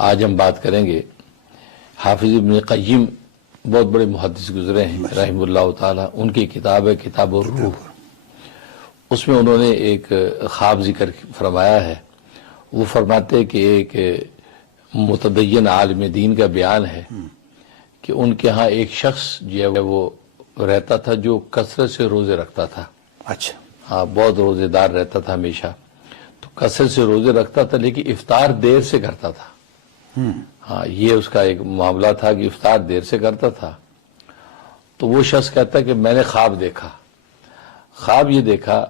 آج ہم بات کریں گے حافظ ابن قیم بہت بڑے محدث گزرے ہیں رحمہ اللہ تعالی. ان کی کتاب ہے کتاب الروح. اس میں انہوں نے ایک خواب ذکر فرمایا ہے. وہ فرماتے کہ ایک متدین عالم دین کا بیان ہے کہ ان کے ہاں ایک شخص جو ہے وہ رہتا تھا جو کثرت سے روزے رکھتا تھا. اچھا. ہاں بہت روزے دار رہتا تھا ہمیشہ. تو کثرت سے روزے رکھتا تھا لیکن افطار دیر سے کرتا تھا. ہاں یہ اس کا ایک معاملہ تھا کہ افطار دیر سے کرتا تھا. تو وہ شخص کہتا کہ میں نے خواب دیکھا. خواب یہ دیکھا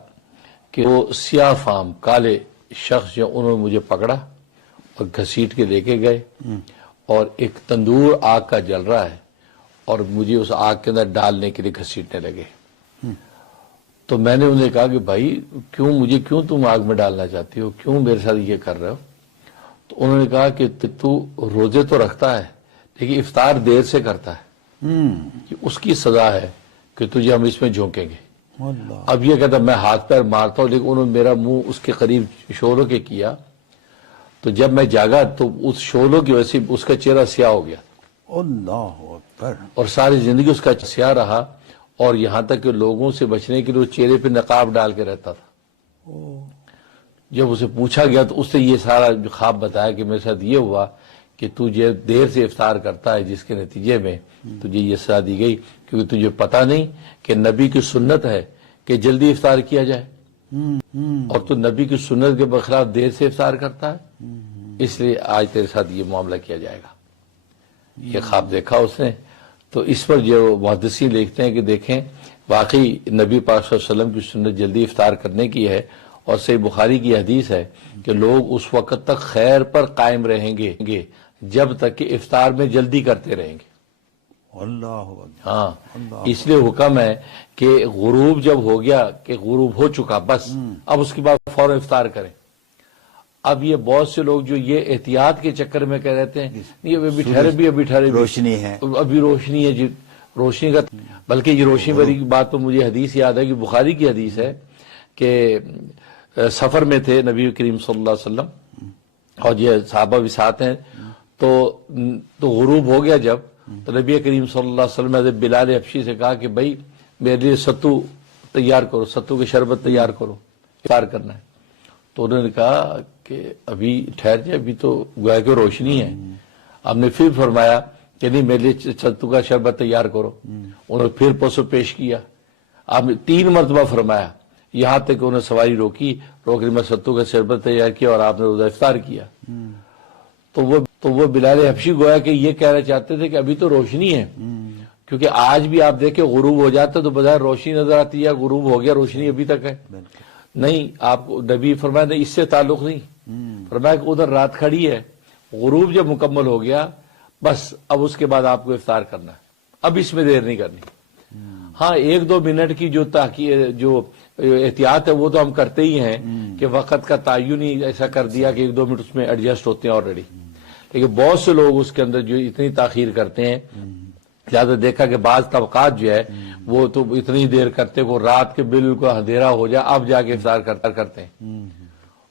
کہ وہ سیاہ فام کالے شخص جو انہوں نے مجھے پکڑا اور گھسیٹ کے لے کے گئے اور ایک تندور آگ کا جل رہا ہے اور مجھے اس آگ کے اندر ڈالنے کے لیے گھسیٹنے لگے. تو میں نے انہیں کہا کہ بھائی کیوں تم آگ میں ڈالنا چاہتی ہو, کیوں میرے ساتھ یہ کر رہے ہو؟ تو انہوں نے کہا کہ تو روزے تو رکھتا ہے لیکن افطار دیر سے کرتا ہے, کہ اس کی سزا ہے کہ تجھے ہم اس میں جھونکیں گے. اب یہ کہتا میں ہاتھ پیر مارتا ہوں لیکن انہوں نے میرا منہ اس کے قریب شعلوں کے کیا. تو جب میں جاگا تو اس شعلوں کی وجہ سے اس کا چہرہ سیاہ ہو گیا. اللہ اکبر. اور ساری زندگی اس کا سیاہ رہا اور یہاں تک کہ لوگوں سے بچنے کے لیے چہرے پہ نقاب ڈال کے رہتا تھا. جب اسے پوچھا گیا تو اس نے یہ سارا خواب بتایا کہ میرے ساتھ یہ ہوا کہ تجھے دیر سے افطار کرتا ہے جس کے نتیجے میں تجھے یہ سزا دی گئی کیونکہ تجھے پتہ نہیں کہ نبی کی سنت ہے کہ جلدی افطار کیا جائے اور تو نبی کی سنت کے برخلاف دیر سے افطار کرتا ہے, اس لیے آج تیرے ساتھ یہ معاملہ کیا جائے گا. یہ خواب دیکھا اس نے. تو اس پر جو محدثین لکھتے ہیں کہ دیکھیں واقعی نبی پاک صلی اللہ علیہ وسلم کی سنت جلدی افطار کرنے کی ہے اور صحیح بخاری کی حدیث ہے کہ لوگ اس وقت تک خیر پر قائم رہیں گے جب تک کہ افطار میں جلدی کرتے رہیں گے. اللہ. ہاں اس لیے حکم ہے کہ غروب جب ہو گیا کہ غروب ہو چکا بس اب اس کے بعد فوراً افطار کریں. اب یہ بہت سے لوگ جو یہ احتیاط کے چکر میں کہہ رہتے ہیں یہ ابھی ٹھہرے روشنی ہے, ابھی روشنی ہے جی روشنی کا. بلکہ یہ روشنی بری کی بات تو مجھے حدیث یاد ہے کہ بخاری کی حدیث ہے کہ سفر میں تھے نبی کریم صلی اللہ علیہ وسلم اور یہ صحابہ بھی ساتھ ہیں. تو غروب ہو گیا جب تو نبی کریم صلی اللہ علیہ وسلم نے بلال حبشی سے کہا کہ بھائی میرے لیے ستو تیار کرو, ستو کے شربت تیار کرو, افطار کرنا ہے. تو انہوں نے کہا کہ ابھی ٹھہر جائے ابھی تو گویا کہ روشنی ہے. ہم نے پھر فرمایا کہ نہیں میرے لیے ستو کا شربت تیار کرو. انہوں نے پھر پسو پیش کیا. آپ نے 3 مرتبہ فرمایا یہاں تک کہ انہوں نے سواری روکی میں ستو کا شربت تیار کیا اور آپ نے روزہ افطار کیا. تو وہ بلال حبشی گویا کہ یہ کہنا چاہتے تھے کہ ابھی تو روشنی ہے, کیونکہ آج بھی آپ دیکھیں غروب ہو جاتا تو بظاہر روشنی نظر آتی ہے, غروب ہو گیا روشنی ابھی تک ہے. نہیں آپ نبی فرمایا نہیں اس سے تعلق نہیں, فرمایا کہ ادھر رات کھڑی ہے, غروب جب مکمل ہو گیا بس اب اس کے بعد آپ کو افطار کرنا ہے, اب اس میں دیر نہیں کرنی. ہاں 1-2 منٹ کی جو احتیاط ہے وہ تو ہم کرتے ہی ہیں کہ وقت کا تعین ہی ایسا کر دیا کہ 1-2 منٹ اس میں ایڈجسٹ ہوتے ہیں آلریڈی. لیکن بہت سے لوگ اس کے اندر جو اتنی تاخیر کرتے ہیں, زیادہ دیکھا کہ بعض طبقات جو ہے وہ تو اتنی دیر کرتے کو رات کے بالکل اندھیرا ہو جائے اب جا کے افطار کرتے ہیں.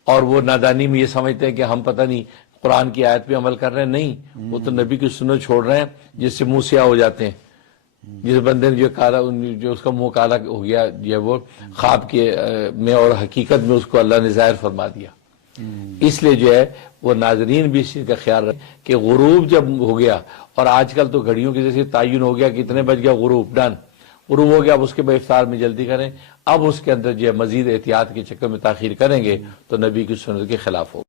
اور وہ نادانی میں یہ سمجھتے ہیں کہ ہم پتہ نہیں قرآن کی آیت پہ عمل کر رہے ہیں. نہیں, وہ تو نبی کی سنت چھوڑ رہے ہیں جس سے منہ سیاہ ہو جاتے ہیں. جس بندے نے جو اس کا منہ کالا ہو گیا جو وہ خواب کے میں اور حقیقت میں اس کو اللہ نے ظاہر فرما دیا. اس لیے جو ہے وہ ناظرین بھی اس چیز کا خیال رکھیں کہ غروب جب ہو گیا, اور آج کل تو گھڑیوں کی جیسے تعین ہو گیا کہ اتنے بج گیا غروب ڈن, غروب ہو گیا اب اس کے بعد افطار میں جلدی کریں. اب اس کے اندر جو ہے مزید احتیاط کے چکر میں تاخیر کریں گے تو نبی کی سنت کے خلاف ہوگا.